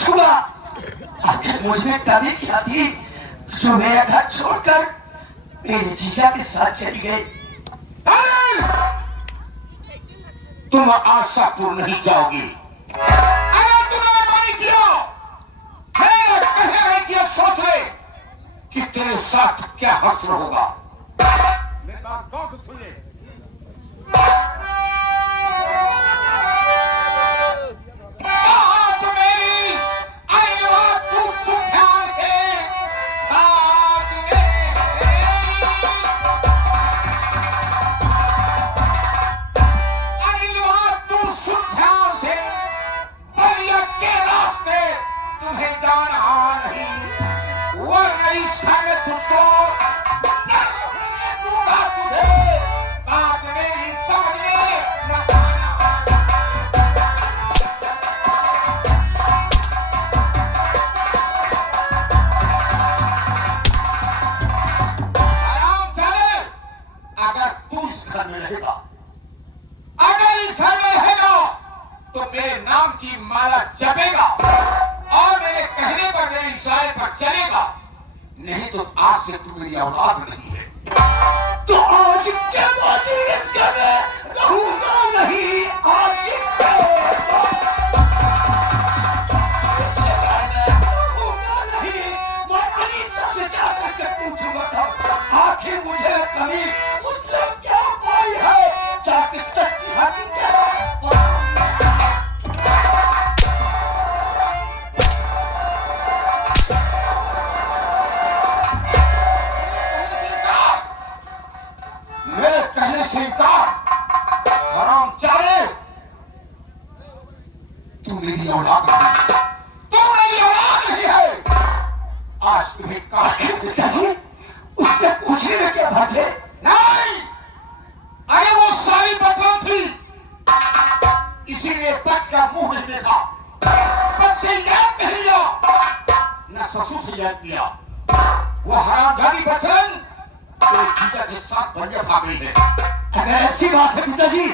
कुछ हुआ? आखिर मुझे कभी क्या थी जो मेरा घर छोड़कर मेरे जीजा के साथ चली गई? तुम आशापुर नहीं जाओगी। अगर तुमने मानी किया, मेरा कहना है कि अब सोच ले कि तेरे साथ क्या हश्र होगा। मेरी बात गौर से सुन ले। बात मेरी अरे तू सुन ध्यान से, बात मेरी अरे तू सुन ध्यान से, बलिया के रास्ते तुम्हें जाना नहीं, वरना इस घर में तुझको न रहने दूंगा तुझे। बात मेरी समझ ले, न आराम चले। अगर तू इस घर में रहेगा, अगर इस घर में रहेगा तो मेरे नाम की माला जपेगा और मेरे कहने पर, मेरे इशारे पर चलेगा। नहीं तो आज से तू मेरी औलाद नहीं है। तो आज के बाद इस घर में रहूंगा नहीं। आज के रहूंगा नहीं। मैं अनीता से जाकर के पूछूंगा था, आखिर मुझे कभी मुझसे क्या पाई है? जाके सच्ची हकीकत मेरे कहने से इनकार। हराम चारे, तू मेरी औलाद नहीं, तू मेरी औलाद नहीं है। आज तुम्हें कहा पिताजी, उससे पूछने में क्या बात है? नहीं, अरे वो सारी बचवा थी, इसीलिए बच का मुंह नहीं देखा, बस से याद नहीं लिया, न ससुर से याद किया। वो हरामजादी बचन तो जीजा के साथ बलिया भाग गई है। अगर ऐसी बात है पिताजी,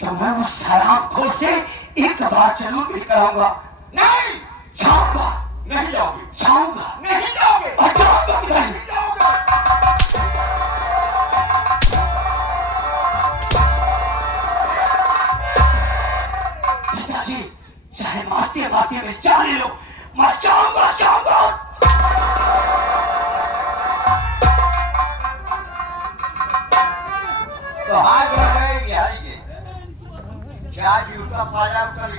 तो मैं उस हरामखोर से एक बार जरूर मिलकर आऊंगा। नहीं जाऊंगा। नहीं जाओगे, जाऊंगा। नहीं जाओगे, जाऊंगा पिताजी। नहीं जाओगे। पिताजी, चाहे मारते मारते में जाने लो, मैं जाऊंगा जाऊंगा। तो हाथ बढ़ गए बिहारी के क्या जूता पाया कर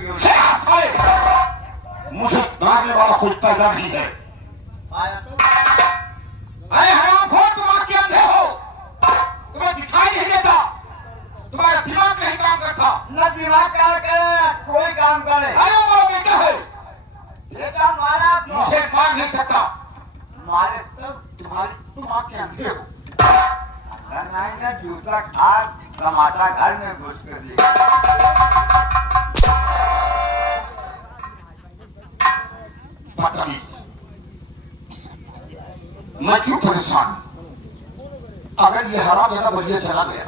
मुझे मारने वाला कोई पैदा नहीं है। पाया तो अरे हरामखोर, तुम आंखें अंधे हो, तुम्हें दिखाई नहीं देता, तुम्हारा दिमाग नहीं काम करता। न दिमाग का करे कोई काम करे। अरे वो मेरा बेटा है, बेटा मारा तो मुझे मार नहीं सकता। मारे तब तुम आंखें अंधे हो। अगर नहीं ना जूता खा टमाटर घर में घुस कर ले। पता नहीं मैं क्यों परेशान। अगर ये हराम ज्यादा बलिया चला गया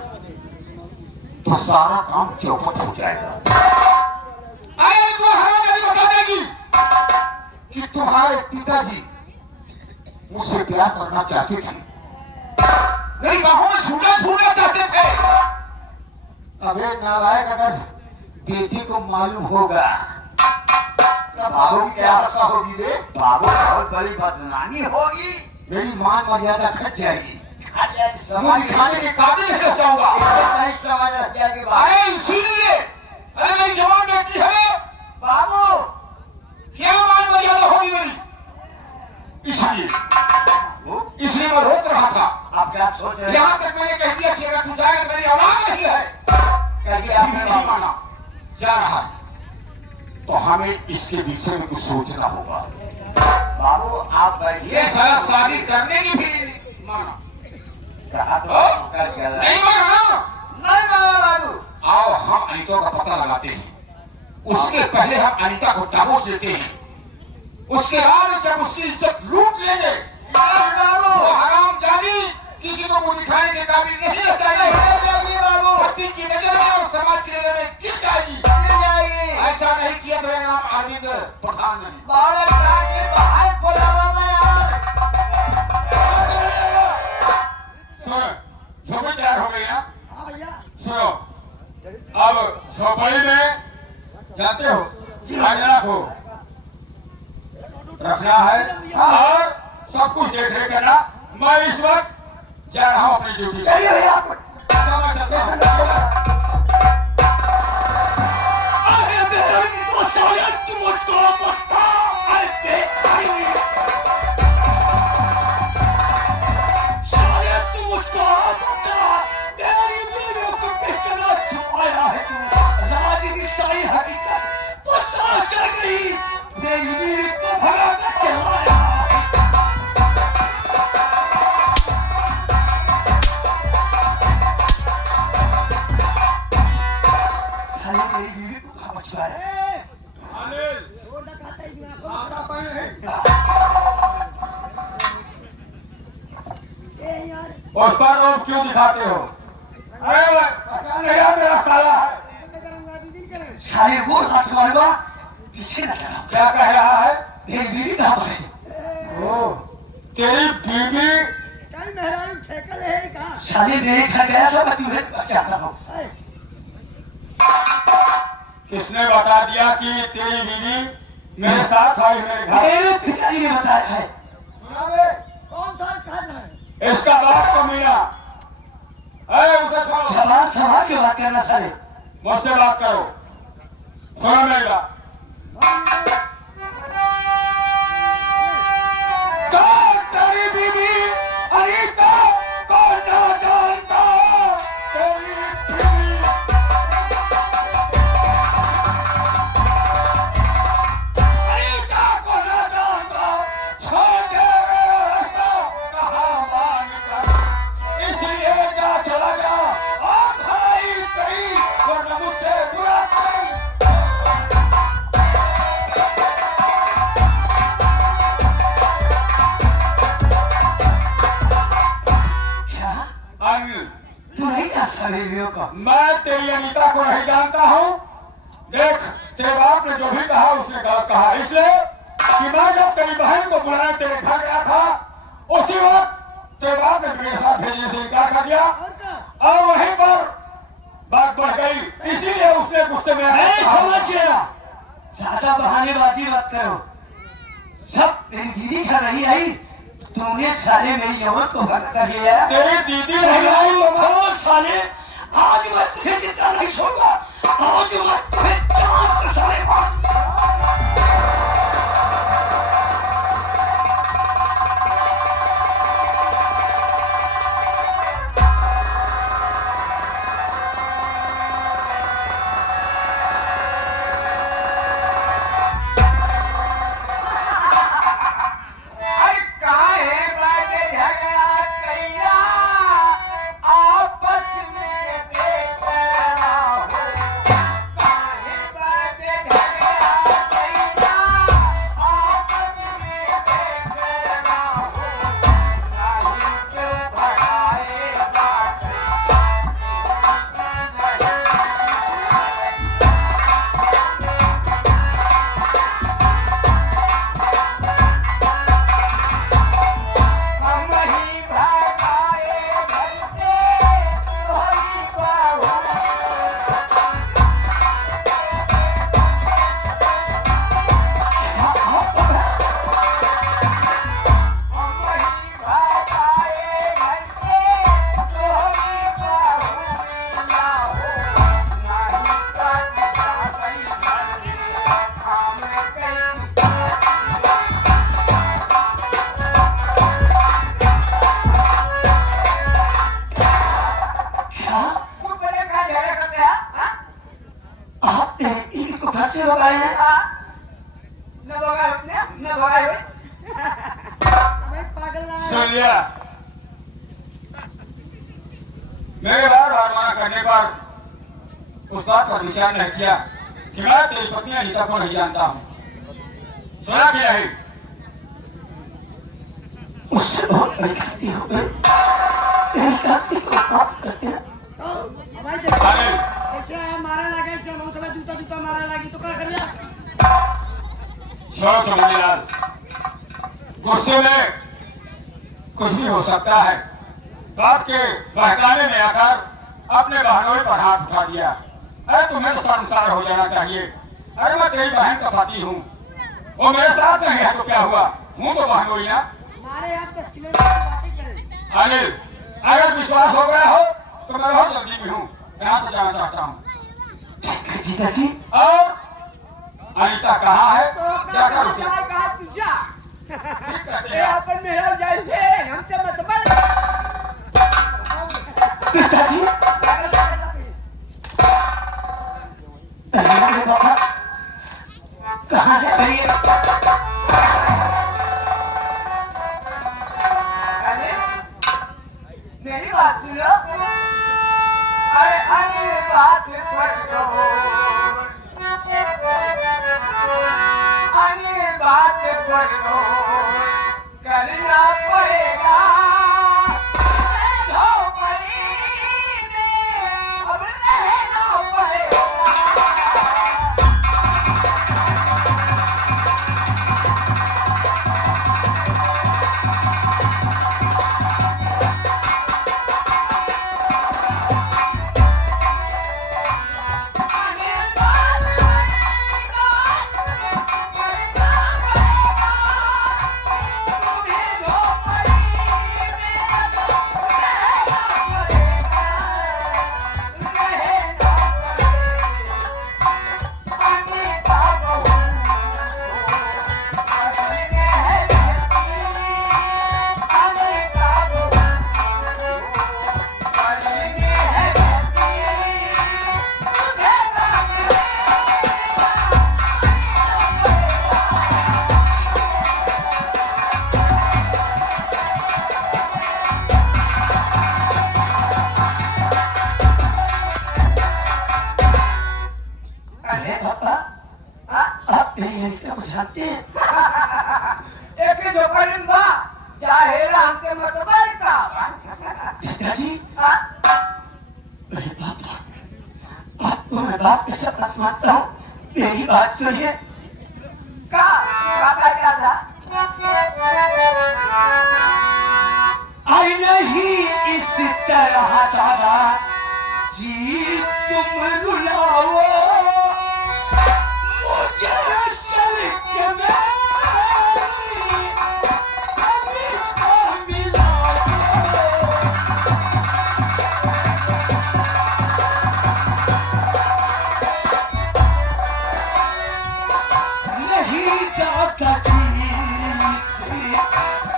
तो सारा काम चौपट हो जाएगा। अरे तो हराम ज्यादा बता देगी कि तुम्हारे पिताजी मुझसे प्यार करना चाहते थे, मेरी बाहों में छूना चाहते थे। अबे नालायक, अगर बेटी को मालूम होगा तब बाबू की क्या अवस्था होगी रे? बाबू बहुत बड़ी बदनामी होगी। मेरी मान मर्यादा घट जाएगी, समझ दिखाने के काबिल नहीं रह जाऊंगा। नहीं समझ रखिया की बात। अरे इसीलिए, अरे मेरी जवान बेटी है बाबू क्या मान मर्यादा होगी मेरी, इसलिए मैं रोक रहा था। आप क्या सोच रहे हैं? यहाँ तक मैंने कह दिया कि अगर तू जाएगा मेरी औलाद नहीं है। कहिए आपने नहीं माना, जा रहा है तो हमें इसके विषय में कुछ सोचना होगा। बाबू आप बैठिए। ये सारा शादी करने की भी नहीं माना। कहा तो कर चल रहा है। नहीं माना, नहीं माना बाबू। आओ हम अनीता का पता लगाते हैं, उसके पहले हम अनीता को डाबोस देते हैं, उसके बाद जब उसकी इज्जत लूट लेंगे वो हरामजादी किसी को मुंह दिखाने के काबिल नहीं रह जाएगी। पति की नजर में और समाज की नजर में गिर जाएगी। ऐसा नहीं किया तो नाम अरविंद प्रधान नहीं। भारत राज्य बाहर बोलावा मैं यार। सुनो झोपड़ी तैयार हो गई ना। हाँ भैया। सुनो अब झोपड़ी में जानते हो आजना को रखना है और सब कुछ देख रेख करना। मैं इस वक्त जा रहा हूँ अपनी ड्यूटी। चलिए भैया उस पर रोक क्यों दिखाते हो? अरे यार मेरा साला है। साले वो हाथ मारवा पीछे न लगा। क्या कह रहा है? मेरी बीवी कहाँ पर है? ओ तेरी बीवी कल मेहरारू ठेकल है कहाँ? साले मेरे घर गया था मैं तुम्हें बचाता हूँ। किसने बता दिया कि तेरी बीवी मेरे साथ आई मेरे घर? मेरे पिताजी ने बताया है। सुना बे? कौन सा खाना है? इसका बाप को मीना। उसे छोड़ो। जवान सवाल की बात करना साले। मुझसे बात करो। सुनो मेरी बात। कौन तेरी बीवी अनीता को ना जानता? तेरी बीवी अनीता को ना जानता। छोटे रास्ता कहाँ मांगता? इसलिए जा चला जा और भाई कहीं वरना मुझसे बुरा कोई। तू नहीं जानता बीवियों को? मैं तेरी अनीता को नहीं जानता हूँ। देख तेरे बाप ने जो भी कहा उसने गलत कहा। इसलिए कि मैं जब तेरी बहन को बुलाने तेरे घर गया था उसी वक्त तेरे बाप ने मेरे साथ भेजने से इनकार कर दिया और क्या? और वहीं पर बात बढ़ गई। इसीलिए उसने गुस्से में मैं आया। समझ गया। ज्यादा बहानेबाजी मत करो। सब तेरी दीदी घर नहीं आई, तूने साले मेरी यौवन को भंग कर लिया। तेरी दीदी नहीं नहीं आई आई तो तो मैं- बोल साले, आज मैं तुझे जितना नहीं छोड़ूंगा। आज मैं तुझे चांद से छोड़ूंगा। अरे काहे बाटे झगड़ा कैला आपस में बेकरा हो। काहे बाटे झगड़ा कैला आपस में बेकरा हो। नहीं तो भगाए बाटे हम ही भगाए भलते तोरी बाहु। हम ही भगाए भलते तोरी बाहु ना हो। नहीं काट जाई भलते हम कहीं क्या तू पहले का झगड़ा करते हैं? हाँ? आप इनको घर से भगाए हैं? न भगाए उसने, न भगाए हुए। अबे पागल ना सुन लिया। मेरे बार बार मना करने पर उस बात पर विचार नहीं किया कि मैं तेरी पत्नी अनीता को नहीं जानता हूँ। सुना कि नहीं? मुझसे बहुत बड़ी गलती हो गई। मेरी गलती को माफ कर दिया। तो भाई साले। कैसे है मारा लगा से हम सब जूता जूता मारे लगी तो क्या करिया छोड़ समझलाल, गुस्से में कुछ भी हो सकता है। बाप के बहकाने में आकर अपने बहनों पर हाथ उठा दिया। अरे तुम्हें तो शर्मसार हो जाना चाहिए। अरे मैं तेरी बहन का पति हूँ, वो मेरे साथ नहीं है तो क्या हुआ, हूँ तो बहन हुई ना। हमारे यहाँ 10 किलोमीटर की बातें करें अनिल, अगर विश्वास हो गया हो तो मैं बहुत जल्दी में हूँ, यहाँ से जाना चाहता हूँ। जीजा जी और अनिता कहाँ है? तो जाकर उसे कहा तुझा ठीक करते ये हैं। अपन मेरा जाए से हमसे मत बन पिताजी अरे बाबा कहाँ है भैया अरे मेरी बात सुनो अरे अरे बात करो अरे बात करो करना पड़ेगा झोपड़ी में अब रहना पड़ेगा अरे पापा आप नहीं ऐसा बुझाते हैं एक झोपड़ी में बा जाहेरा हमसे मत बरका पिताजी अरे पापा आपको मैं बाप के शपथ मानता हूँ, मेरी बात सुनिए। का क्या था आई नहीं इस तरह दादा जी तुम रुलाओ मुझे चल के नहीं जाता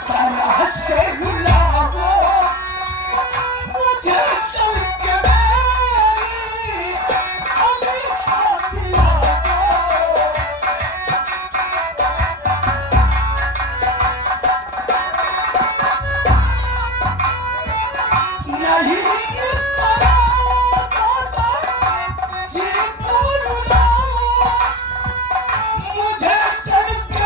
तरह से रुलाओ मुझे चल के नहीं मुझे चल के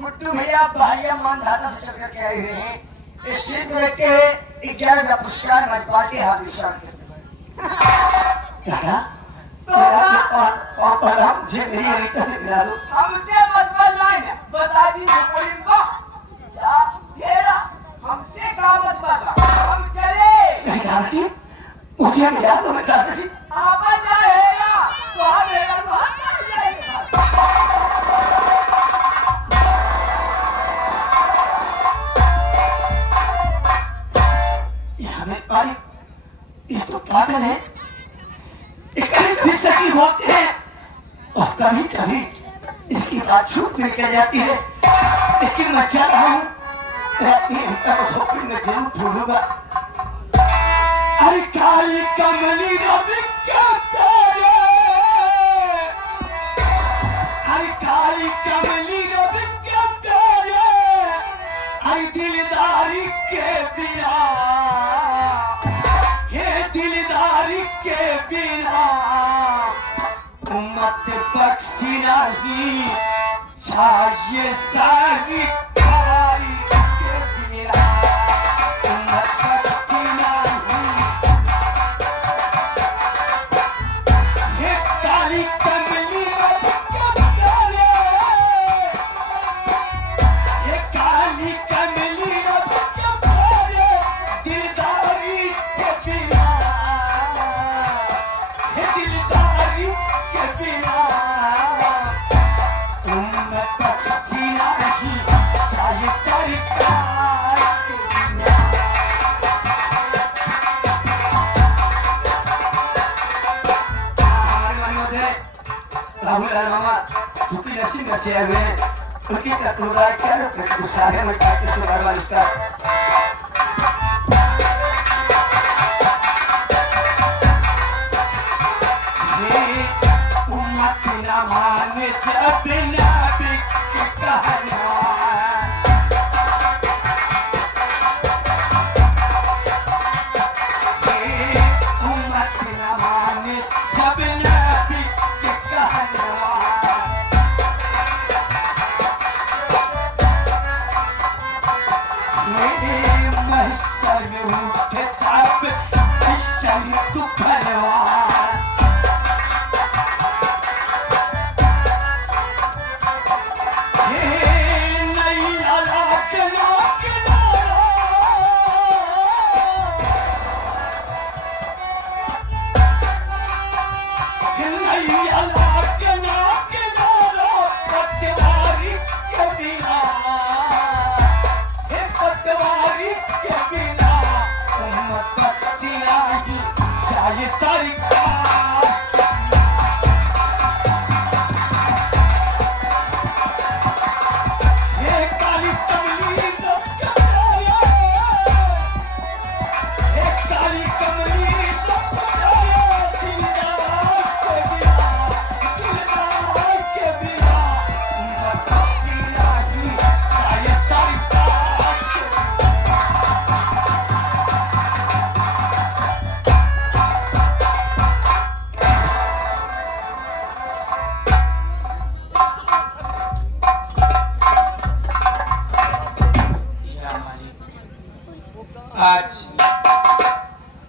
गुड्डू भैया भाइया मान धाता से चल करके आए हुए हैं। इस सीट लेके 11वां पुरस्कार मैं पार्टी हाथ इस दादा और हम मुझे मेरी अनीता से मिला दो। हमसे मत बनना है बता दी झोपड़ी को जाहेरा हमसे का मत बता हम चले दादाजी मुझे मिला दो दादाजी। आप जाहेरा तो हमेरा बाहर जाएगा भाई ये तो पागल है, ये कभी भी सही होते हैं और कभी कभी इसकी बात छूट निकल जाती है, लेकिन मैं चाहता हूँ में जरूर ढूंढूंगा। अरे काली कमली रवि क्या करे, अरे काली कमली रवि क्या करे, अरे दिलदारी के बिना, हे दिलदारी के बिना उम्मत बख्शी नहीं चाहिए सारी कारी के बिना, उम्मत बख्शी नहीं। ये काली कमली ये काली कमली दिलदारी के बिना, हे दिलदारी के बिना उम्मत बख्शी नहीं चाहिए सारी कारी के बिना। राहुल मामा झुकी नसी बचे हुए उनकी तत्वरा क्या गुस्सारे में काटे सुधार वाली का ये उम्मत ना माने जब नबी के कहना, ये उम्मत ना माने जब नबी के कहना। मेरे महशर में उठे तब चली तू भगवान, हे नैया लाख लाख लारा, हे नैया लाख लाख लारा पटवारी के बिना, हे पटवारी के बिना उम्मत बख्शी नहीं चाहिए सारी कार। ये काली कमली सब कटाया, ये काली कमली सब कटाया, दिलदार के बिना, दिलदार के बिना उम्मत बख्शी नहीं चाहिए सारी कार। आज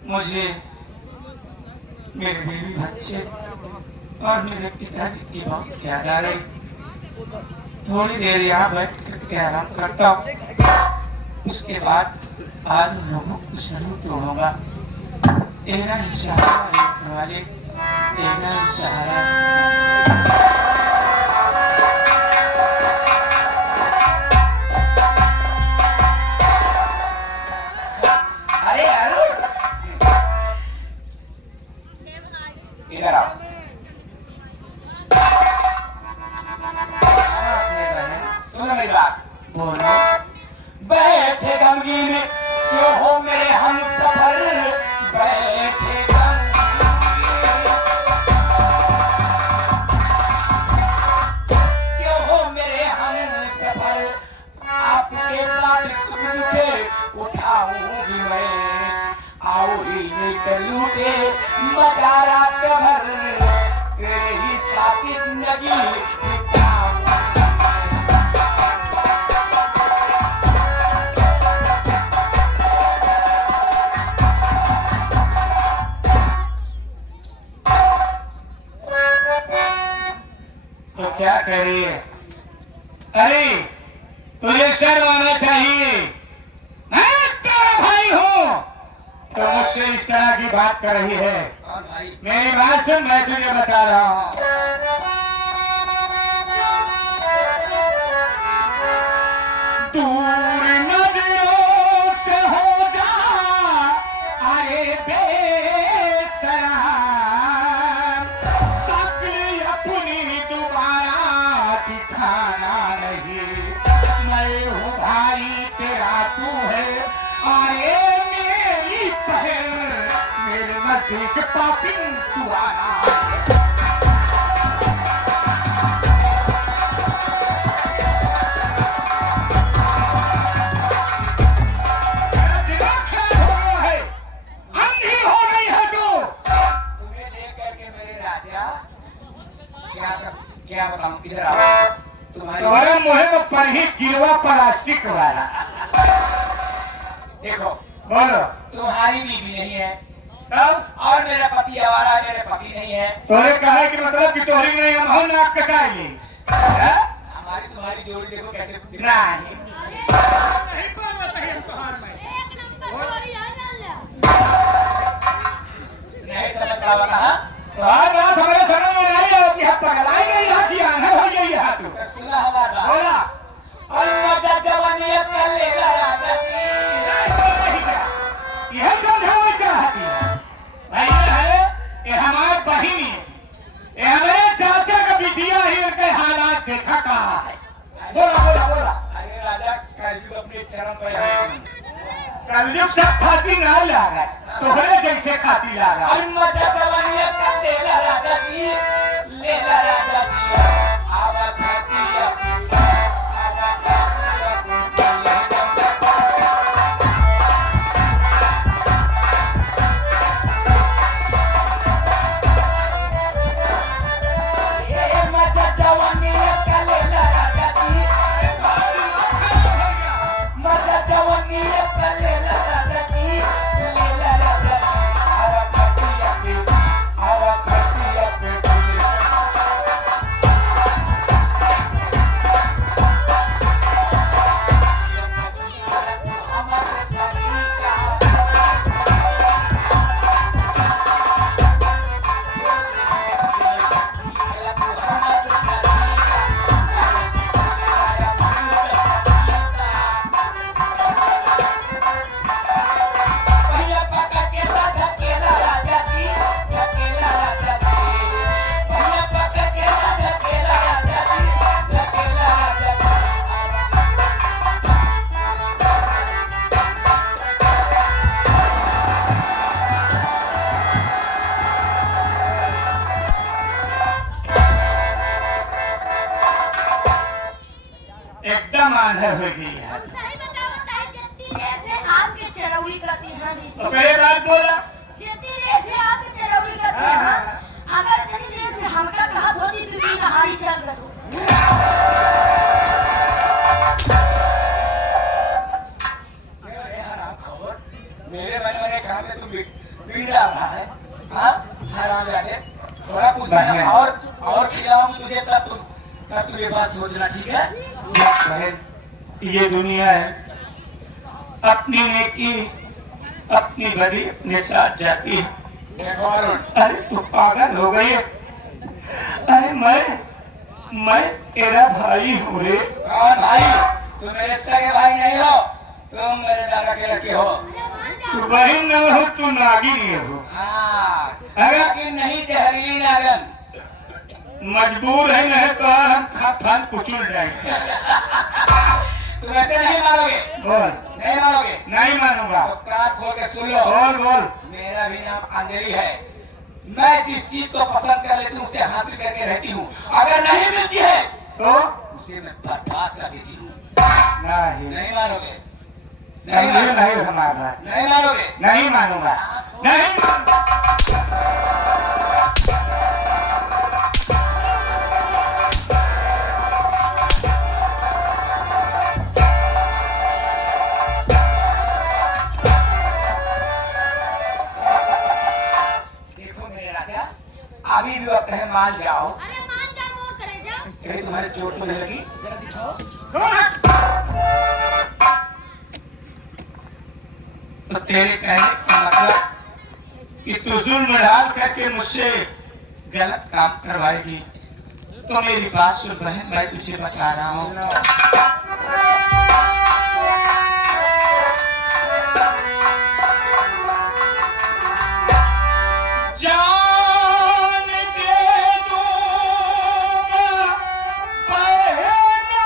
मुझे मेरे बीवी बच्चे और मेरे पिताजी की बहुत याद आ रही। थोड़ी देर यहाँ बैठ करके आराम करता हूँ, उसके बाद आज लोगों को जरूर ढूंढूंगा। तेरा ही सहारा वाले, तेरा ही सहारा। अरे अरुण, इधर आओ। सुनो मेरी बात। बोलो। बैठे गमगीन क्यों हो मेरे हम सफर, बैठे गमगीन क्यों हो मेरे हम सफर, आपके साथ सुख दुखे उठाऊंगी मैं, आओ ही निकलूंगे मजारा कबर, तेरे ही साथ जिंदगी बिताऊंगी। तो क्या करिए? अरे तुझे शर्म आना चाहिए, मैं तेरा भाई हूँ तो मुझसे इस तरह की बात कर रही है। मेरी बात सुन, मैं तुझे बता रहा हूँ। दूर नजरों से हो जा अरे बेसराम, शक्ल अपनी दोबारा देख पापिन सुहाना। मेरा दिमाग खराब हो गया है, अंधी हो गई है तू। तुम्हें देख करके मेरे राजा क्या बताऊं, किधर आओ तुम्हारे मुँह में पर ही गिरवा प्लास्टिक वाला। देखो बोलो तुम्हारी बीवी नहीं है तब और मेरा पति आवारा है, मेरे पति नहीं है। तोरे कहे कि मतलब कि तोहरी नहीं हम हो नाक कटाएंगे। हमारी तुम्हारी जोड़ी देखो कैसे नहीं नहीं समझ पावा कहा। हर बात हमारे समझ में नहीं आती है, पगलाई गई है कि आंधर हो गई है तू। सुना हमारा बोला और मजा जवानियत कर लेगा राजा जी। यह समझाना चाहती है भाई, ये है ये हमारे बहिनी है, ये हमारे चाचा का बिटिया ही उनके हालात देखा कहा है। बोला बोला बोला अरे राजा कलयुग अपने चरम पर है। कलयुग सब खाती ना ला रहा है, तोहरे जैसे खाती ला रहा है। और मजा जवानियत कर लेगा राजा जी, लेगा राजा जी। आवा खाती अपनी, आवा खाती अपनी। ये मजा जवानियत कर लेगा राजा जी, मजा जवानियत कर लेगा राजा जी, लेगा राजा जी। आवा खाती अपनी, आवा खाती अपनी। भैया पका के राजा केला राजा जी, केला राजा जी। भैया पका के राजा केला राजा जी, केला राजा जी। एकदम आंधर हो गई है। सही बताओ बताइए जितनी देर से आपके चरौड़ी का तिहानी तो मेरे बात बोला जितनी देर से आपके चरौड़ी का तिहानी अगर जितनी देर से हमका कहा धोती पीपी कहानी चल गई मेरे मन में कहा कि तुम पीड़ रहा है, हाँ हराम जाके थोड़ा कुछ और खिलाऊं तुझे, तब तू ये बात सोचना, ठीक है। बहन, ये दुनिया है, अपनी नेकी अपनी बदी अपने साथ जाती है। देखो अरुण, अरे तू पागल हो गई है। अरे मैं तेरा भाई हूँ रे। कौन भाई? तुम मेरे सगे भाई नहीं हो, तुम मेरे दादा के लड़के हो। तू बहन न हो, तू नागिन हो। हाँ, अगर कि नहीं जहरीली नागन। मजबूर है नहीं तो हम खान कुचल जाएंगे। तुम ऐसे नहीं मारोगे, बोल नहीं मारोगे नहीं मानूंगा। तो कान खोल के सुन लो। बोल बोल मेरा भी नाम अंजलि है। मैं जिस चीज को पसंद कर लेती हूँ उसे हासिल करके रहती हूँ, अगर नहीं मिलती है तो उसे मैं बर्बाद कर देती हूँ। नहीं नहीं मानोगे, नहीं नहीं हमारा नहीं मानोगे। नहीं मानूंगा नहीं। देखो मेरे राजा, अभी भी वक्त है, मान जाओ। अरे मान जा मोर करे जा कहीं तुम्हारे चोट तो नहीं लगी? जरा दिखाओ। तो तेरे कहने का मतलब कि तू जुल्म डाल करके मुझसे गलत काम करवाएगी, तो मेरी बात सुन बहन, मैं तुझे बता रहा हूँ। जान दे दूंगा बहना,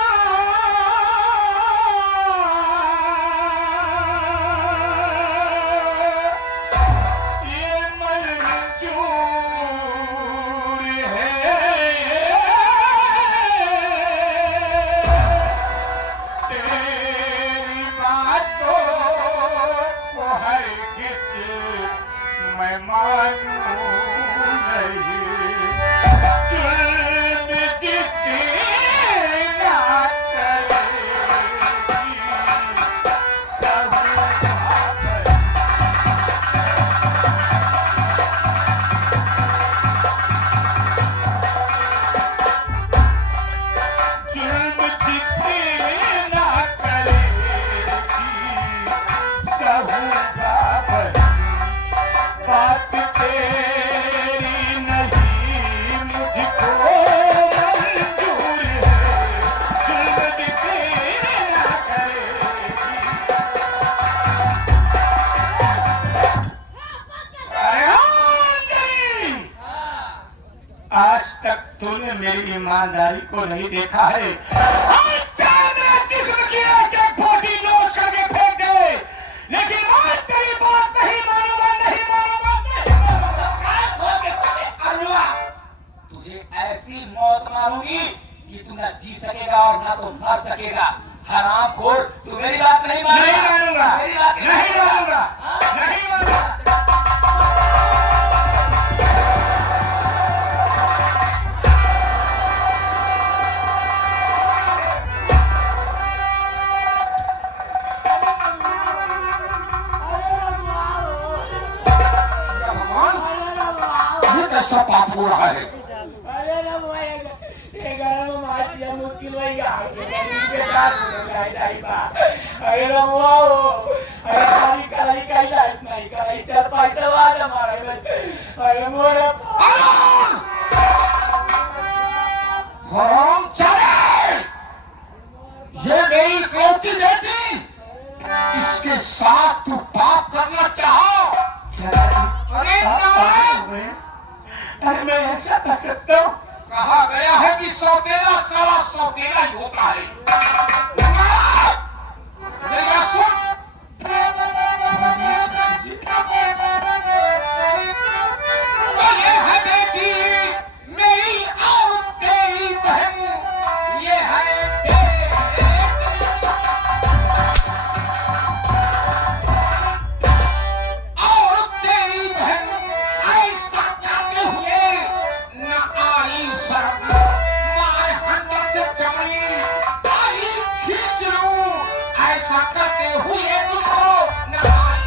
ये तुमने मेरी ईमानदारी को नहीं देखा है। चाहे मेरे जिस्म की एक फोटी नोच करके फेंक दे, लेकिन मैं तेरी बात नहीं मानूंगा, नहीं मानूंगा, नहीं मानूंगा। तुझे ऐसी मौत मारूंगी कि तू न जी सकेगा और ना तो मर सकेगा। हरामखोर, तू मेरी बात नहीं मानेगा। नहीं मानूंगा, मेरी बात नहीं मानूंगा, नहीं मानूंगा। ये कैसा पाप हो रहा है? अरे ना वो ये घर में माचिया मुश्किल होएगा। के साथ नहीं बा। अरे ना वो अरे सारी कराई का लाइट नहीं कराई चल पाई तो आज हमारे में। अरे मोरे हराम चले! ये मेरी इकलौती बेटी, इसके साथ तू पाप करना चाहो? अरे अरे मैं ऐसा कर सकता हूँ? कहा गया है कि सौतेला सारा सौतेला ही होता है। मेरी बात सुन। तो ये है बेटी मेरी और तेरी बहन, ये है और तेरी बहन। ऐसा कहते हुए न आई शर्म, मार हंडर से चमड़ी आई खींच लूं। ऐसा करते हुए तुमको न आई।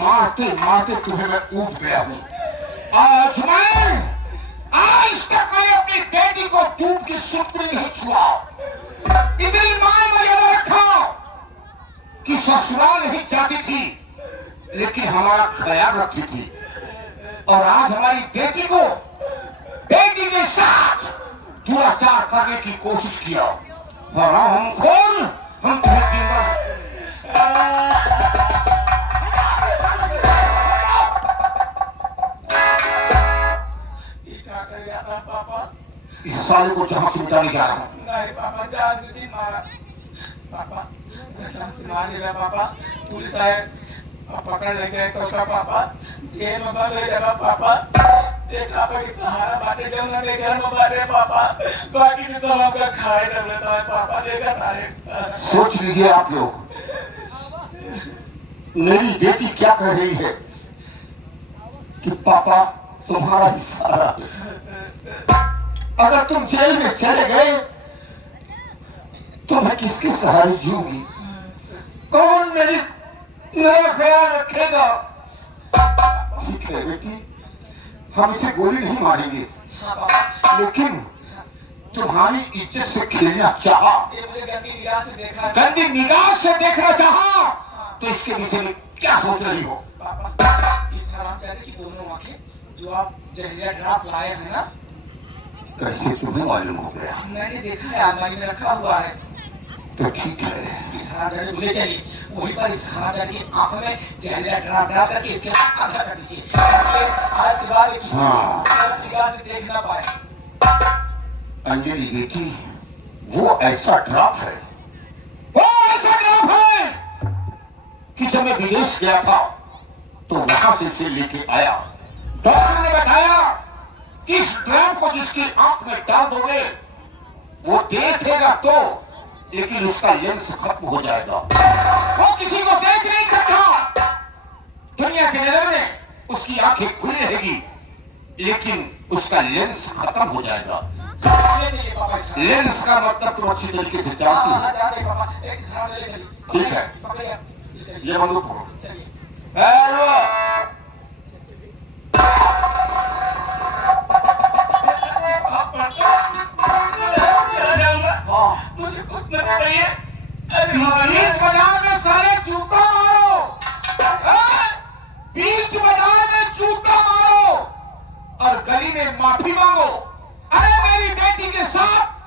मारते मारते तुम्हें मैं ऊब गया हूँ। आज तक मैंने अपनी बेटी को दूध की सुतरी नहीं छुआ। इतनी मान मर्यादा रखा कि ससुराल नहीं जाती थी, लेकिन हमारा ख्याल रखती थी। और आज हमारी बेटी के साथ दुराचार करने की कोशिश किया। और हम तुम्हें इस साले को जहाँ से मिटाने जा रहा हूँ। नहीं पापा जान से मारा। पापा जान से मार दिया पापा। पुलिस आए पकड़ ले गए तो पापा जेल में बंद हो गया पापा। एक पापा की सहारा बातें जब मेरे घर में बांटे पापा, बाकी तो सब आपका खाए कर लेता है पापा। देखा तारे सोच लीजिए आप लोग, मेरी बेटी क्या कह रही है कि पापा तुम्हारा ही सहारा है। अगर तुम जेल में चले गए तो मैं किसके सहारे जीऊंगी? कौन मेरा ख्याल रखेगा? ठीक है बेटी, हम इसे गोली नहीं मारेंगे, लेकिन तुम्हारी इज्जत से खेलना चाहा, ये मुझे गंदी निगाह से देखा। गंदी निगाह से देखना चाहा, तो इसके विषय में क्या सोच रही हो? पापा इस हरामजादे की दोनों आंखें जो आप जहरीला ड्राप लाए हैं ना, कैसे तुम्हें मालूम हो गया? मैंने देखा है अलमारी में रखा हुआ है। तो ठीक है, इस हरामजादे मुझे चाहिए। वहीं पर इस हरामजादे की आंखों में जहरीला ड्राप डाल करके इसके आंखा कर दीजिए। आज के बाद ये किसी को निगाह से देख ना पाए। अंजलि बेटी, वो ऐसा ड्राप है, वो ऐसा ड्राप है कि जब मैं विदेश गया था तो वहां से इसे लेके आया। डॉक्टर ने बताया कि इस ड्राप को जिसकी आंख में डाल दोगे वो देखेगा तो, लेकिन उसका लेंस खत्म हो जाएगा, वो किसी को देख नहीं सकता। दुनिया की नजर में उसकी आंखें खुली रहेगी, लेकिन उसका लेंस खत्म हो जाएगा। लेंस का मतलब तुम अच्छी तरीके से जानती हो। ठीक है, ये बंदूक पकड़ो। मुझे कुछ न बताइए। बीच बाजार में सारे जूता मारो, बीच बाजार में जूता मारो और गली में माफी मांगो। अरे मेरी बेटी के साथ